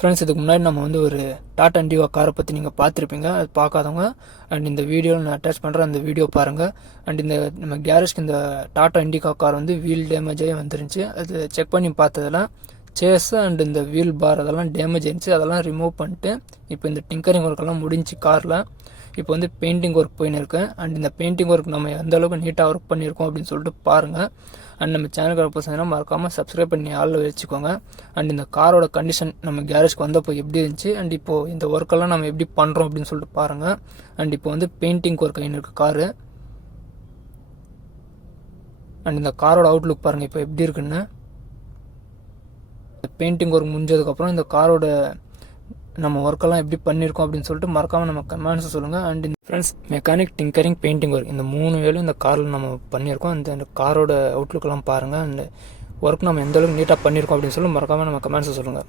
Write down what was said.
Friends, இதுக்கு முன்னாடி நம்ம வந்து ஒரு டாடா இண்டிகோ காரை பற்றி நீங்கள் பார்த்துருப்பீங்க. அது பார்க்காதவங்க அண்ட் இந்த வீடியோவில் நான் அட்டாச் பண்ணுறேன், அந்த வீடியோ பாருங்கள். அண்ட் இந்த நம்ம கேரேஜ்க்கு இந்த டாடா இண்டிகோ கார் வந்து வீல் டேமேஜாகி வந்துருந்துச்சு. அது செக் பண்ணி பார்த்ததில் சேஸ் அண்ட் இந்த வீல் பார் அதெல்லாம் டேமேஜ் இருந்துச்சு. அதெல்லாம் ரிமூவ் பண்ணிட்டு இப்போ இந்த டிங்கரிங் ஒர்க்கெல்லாம் முடிஞ்சு காரில் இப்போ வந்து பெயிண்டிங் ஒர்க் போயின்னு இருக்கு. அண்ட் இந்த பெயிண்டிங் ஒர்க் நம்ம எந்த அளவுக்கு நீட்டாக ஒர்க் பண்ணியிருக்கோம் அப்படின்னு சொல்லிட்டு பாருங்கள். அண்ட் நம்ம சேனலுக்கு பர்சனாக மறக்காமல் சப்ஸ்கிரைப் பண்ணி ஆளில் வச்சுக்கோங்க. அண்ட் இந்த காரோட கண்டிஷன் நம்ம கேரேஜ்க்கு வந்தப்போ எப்படி இருந்துச்சு அண்ட் இப்போது இந்த ஒர்க்கெல்லாம் நம்ம எப்படி பண்ணுறோம் அப்படின்னு சொல்லிட்டு பாருங்கள். அண்ட் இப்போ வந்து பெயிண்டிங் ஒர்க் இருக்குது காரு. அண்ட் இந்த காரோட அவுட்லுக் பாருங்கள் இப்போ எப்படி இருக்குன்னு. பெயிண்டிங் ஒர்க் முடிஞ்சதுக்கப்புறம் இந்த காரோட நம்ம ஒர்க்கெல்லாம் எப்படி பண்ணியிருக்கோம் அப்படின்னு சொல்லிட்டு மறக்காமல் நம்ம கமெண்ட்ஸ் சொல்லுங்கள். And friends, mechanic, tinkering, painting work இந்த 3 வேலையும் இந்த காரில் நம்ம பண்ணியிருக்கோம். அந்த காரோட அவுட்லுக்கெல்லாம் பாருங்கள். அண்ட் ஒர்க் நம்ம எந்த அளவுக்கு நீட்டாக பண்ணியிருக்கோம் அப்படின்னு சொல்லி மறக்காமல் நம்ம கமெண்ட்ஸ் சொல்லுங்கள்.